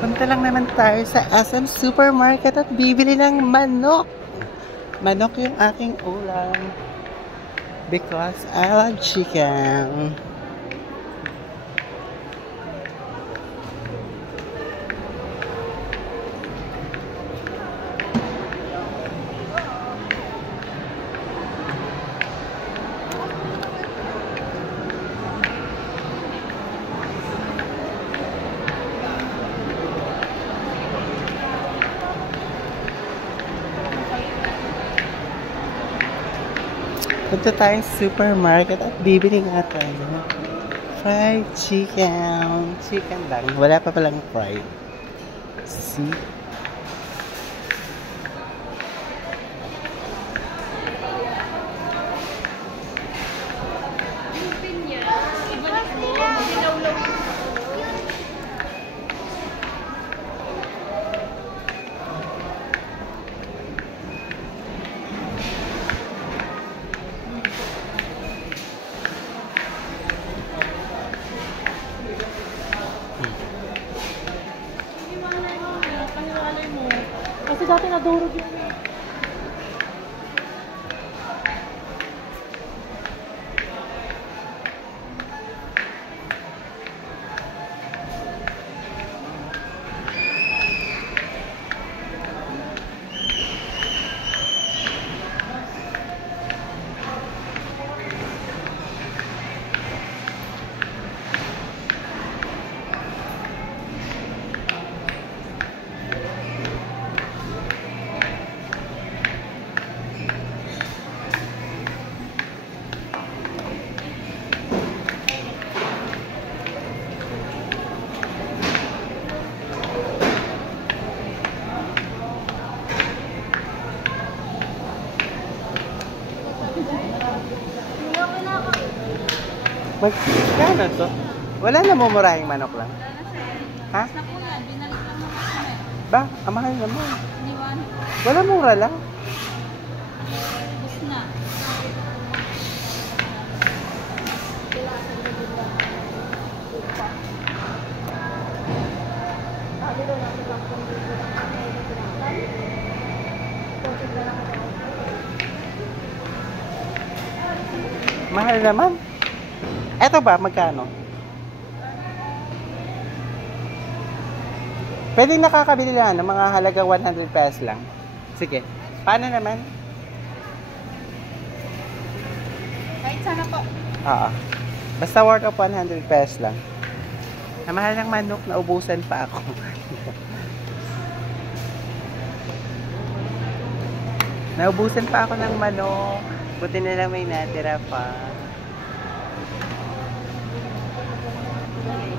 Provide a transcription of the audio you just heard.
Punta lang naman tayo sa SM Supermarket at bibili ng manok. Manok yung aking ulam. Because I love chicken. Punta tayong supermarket at bibili nga tayo. Fried chicken. Chicken lang. Wala pa palang fried. See? Kasi dati nadurog yun eh. Magkano to? Wala na mumurahing manok lang. Ha? Ba? Ang mahal naman. Wala mura lang. Mahal naman. Eto ba, magkano? Pwede nakakabili lang ng mga halaga 100 pesos lang. Sige. Paano naman? Kahit sana po. Oo. Basta worth of 100 pesos lang. Ang mahal ng manok, naubusan pa ako. Naubusan pa ako ng manok. Buti na lang may natira pa.